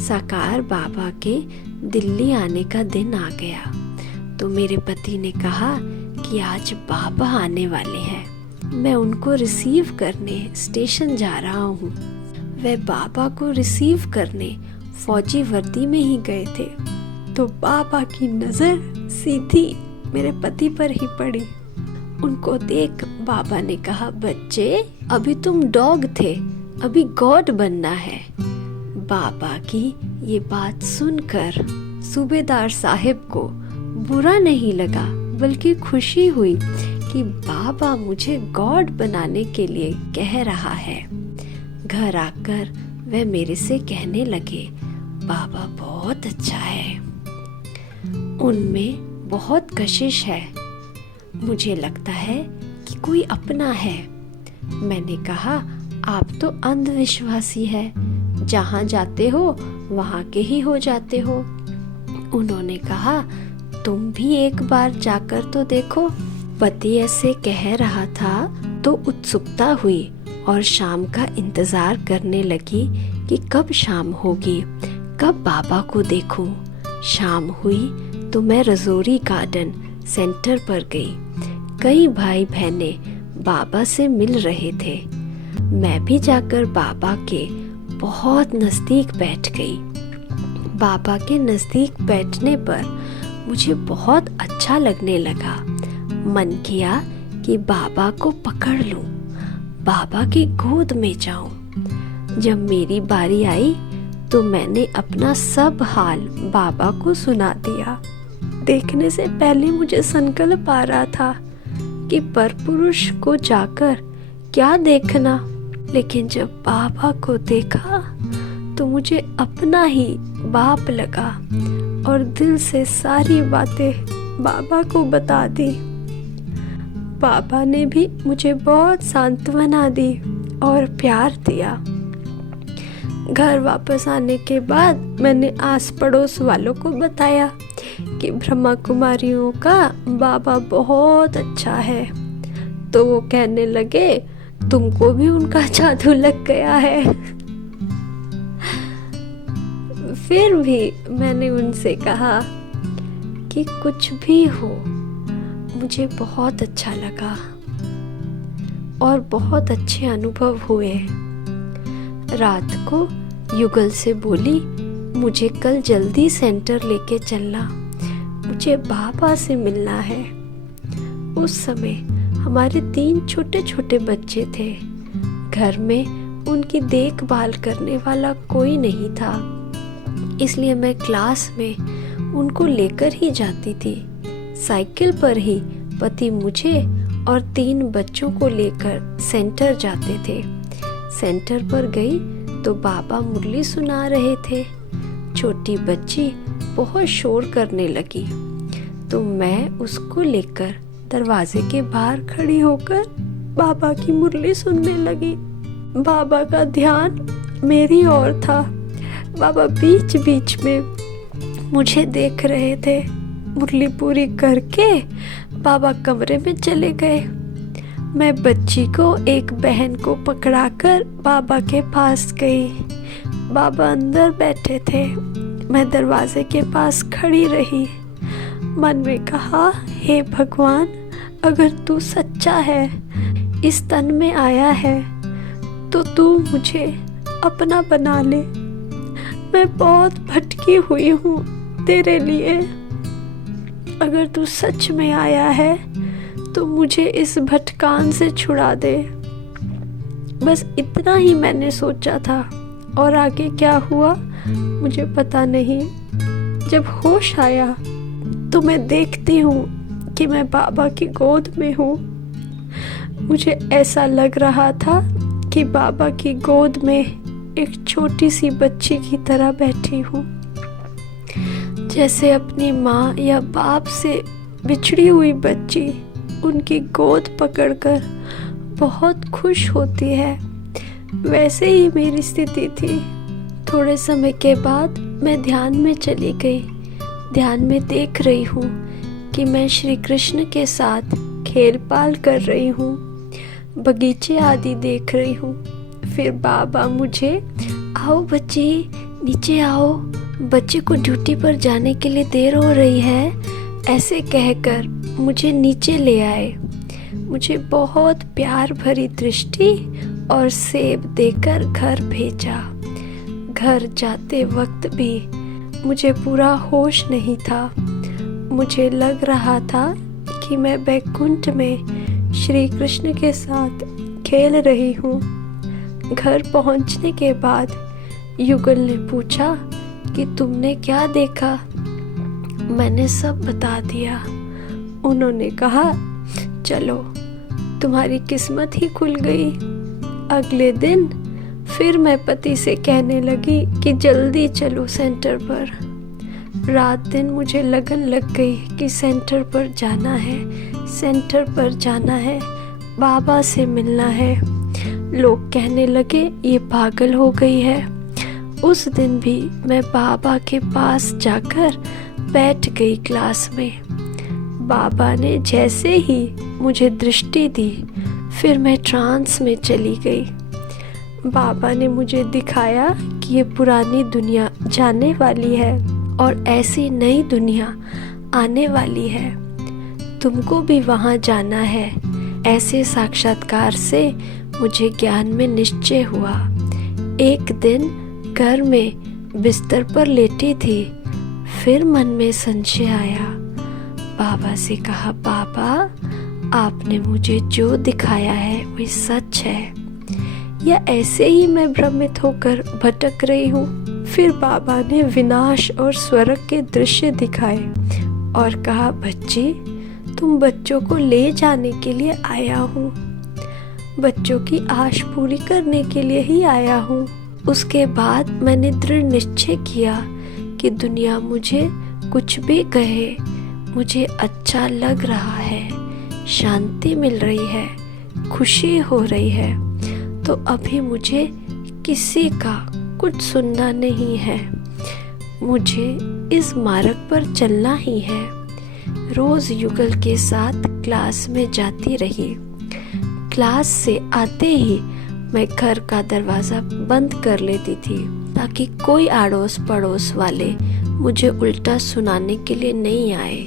साकार बाबा के दिल्ली आने का दिन आ गया तो मेरे पति ने कहा कि आज बाबा आने वाले हैं, मैं उनको रिसीव करने स्टेशन जा रहा हूँ। वे बाबा को रिसीव करने फौजी वर्दी में ही गए थे तो बाबा की नज़र सीधी मेरे पति पर ही पड़ी। उनको देख बाबा ने कहा, बच्चे अभी तुम डॉग थे, अभी गॉड बनना है। बाबा की ये बात सुनकर सूबेदार साहिब को बुरा नहीं लगा बल्कि खुशी हुई कि बाबा मुझे गॉड बनाने के लिए कह रहा है। घर आकर वह मेरे से कहने लगे, बाबा बहुत अच्छा है, उनमें बहुत कशिश है, मुझे लगता है कि कोई अपना है। मैंने कहा, आप तो अंधविश्वासी है, जहाँ जाते हो वहाँ के ही हो जाते हो। उन्होंने कहा, तुम भी एक बार जाकर तो देखो। पति ऐसे कह रहा था तो उत्सुकता हुई और शाम का इंतजार करने लगी कि कब शाम होगी, कब बाबा को देखूं। शाम हुई तो मैं रजौरी गार्डन सेंटर पर गई। कई भाई बहने बाबा से मिल रहे थे। मैं भी जाकर बाबा के बहुत नज़दीक बैठ गई। बाबा के नज़दीक बैठने पर मुझे बहुत अच्छा लगने लगा। मन किया कि बाबा को पकड़ लूं, बाबा की गोद में जाऊं। जब मेरी बारी आई तो मैंने अपना सब हाल बाबा को सुना दिया। देखने से पहले मुझे संकल्प आ रहा था कि परपुरुष को जाकर क्या देखना, लेकिन जब बाबा को देखा तो मुझे अपना ही बाप लगा और दिल से सारी बातें बाबा को बता दी। बाबा ने भी मुझे बहुत सांत्वना दी और प्यार दिया। घर वापस आने के बाद मैंने आस पड़ोस वालों को बताया कि ब्रह्मा कुमारियों का बाबा बहुत अच्छा है। तो वो कहने लगे, तुमको भी उनका जादू लग गया है। फिर भी मैंने उनसे कहा कि कुछ भी हो, मुझे बहुत अच्छा लगा और बहुत अच्छे अनुभव हुए। रात को युगल से बोली, मुझे कल जल्दी सेंटर लेके चलना, मुझे बाबा से मिलना है। उस समय हमारे 3 छोटे छोटे बच्चे थे। घर में उनकी देखभाल करने वाला कोई नहीं था, इसलिए मैं क्लास में उनको लेकर ही जाती थी। साइकिल पर ही पति मुझे और 3 बच्चों को लेकर सेंटर जाते थे। सेंटर पर गई तो बाबा मुरली सुना रहे थे। छोटी बच्ची बहुत शोर करने लगी तो मैं उसको लेकर दरवाजे के बाहर खड़ी होकर बाबा की मुरली सुनने लगी। बाबा का ध्यान मेरी ओर था। बाबा बीच बीच में मुझे देख रहे थे। मुरली पूरी करके बाबा कमरे में चले गए। मैं बच्ची को एक बहन को पकड़ाकर बाबा के पास गई। बाबा अंदर बैठे थे। मैं दरवाजे के पास खड़ी रही। मन में कहा, हे भगवान, अगर तू सच्चा है, इस तन में आया है, तो तू मुझे अपना बना ले। मैं बहुत भटकी हुई हूँ तेरे लिए। अगर तू सच में आया है तो मुझे इस भटकान से छुड़ा दे। बस इतना ही मैंने सोचा था और आगे क्या हुआ मुझे पता नहीं। जब होश आया तो मैं देखती हूँ कि मैं बाबा की गोद में हूँ। मुझे ऐसा लग रहा था कि बाबा की गोद में एक छोटी सी बच्ची की तरह बैठी हूँ, जैसे अपनी माँ या बाप से बिछड़ी हुई बच्ची उनकी गोद पकड़कर बहुत खुश होती है, वैसे ही मेरी स्थिति थी। थोड़े समय के बाद मैं ध्यान में चली गई। ध्यान में देख रही हूँ कि मैं श्री कृष्ण के साथ खेल पाल कर रही हूँ, बगीचे आदि देख रही हूँ। फिर बाबा मुझे, आओ बच्ची, नीचे आओ, बच्चे को ड्यूटी पर जाने के लिए देर हो रही है। ऐसे कहकर मुझे नीचे ले आए। मुझे बहुत प्यार भरी दृष्टि और सेब देकर घर भेजा। घर जाते वक्त भी मुझे पूरा होश नहीं था। मुझे लग रहा था कि मैं वैकुंठ में श्री कृष्ण के साथ खेल रही हूँ। घर पहुँचने के बाद युगल ने पूछा कि तुमने क्या देखा। मैंने सब बता दिया। उन्होंने कहा, चलो तुम्हारी किस्मत ही खुल गई। अगले दिन फिर मैं पति से कहने लगी कि जल्दी चलो सेंटर पर। रात दिन मुझे लगन लग गई कि सेंटर पर जाना है, सेंटर पर जाना है, बाबा से मिलना है। लोग कहने लगे ये पागल हो गई है। उस दिन भी मैं बाबा के पास जाकर बैठ गई क्लास में। बाबा ने जैसे ही मुझे दृष्टि दी, फिर मैं ट्रांस में चली गई। बाबा ने मुझे दिखाया कि ये पुरानी दुनिया जाने वाली है और ऐसी नई दुनिया आने वाली है। तुमको भी वहाँ जाना है। ऐसे साक्षात्कार से मुझे ज्ञान में निश्चय हुआ। एक दिन घर में बिस्तर पर लेटी थी, फिर मन में संशय आया। बाबा से कहा, बाबा आपने मुझे जो दिखाया है वही सच है या ऐसे ही मैं भ्रमित होकर भटक रही हूँ। फिर बाबा ने विनाश और स्वर्ग के दृश्य दिखाए और कहा, बच्ची तुम बच्चों को ले जाने के लिए आया हूँ, बच्चों की आश पूरी करने के लिए ही आया हूँ। उसके बाद मैंने दृढ़ निश्चय किया कि दुनिया मुझे कुछ भी कहे, मुझे अच्छा लग रहा है, शांति मिल रही है, खुशी हो रही है, तो अभी मुझे किसी का कुछ सुनना नहीं है। मुझे इस मार्ग पर चलना ही है। रोज युगल के साथ क्लास में जाती रही। क्लास से आते ही मैं घर का दरवाज़ा बंद कर लेती थी ताकि कोई आड़ोस पड़ोस वाले मुझे उल्टा सुनाने के लिए नहीं आए।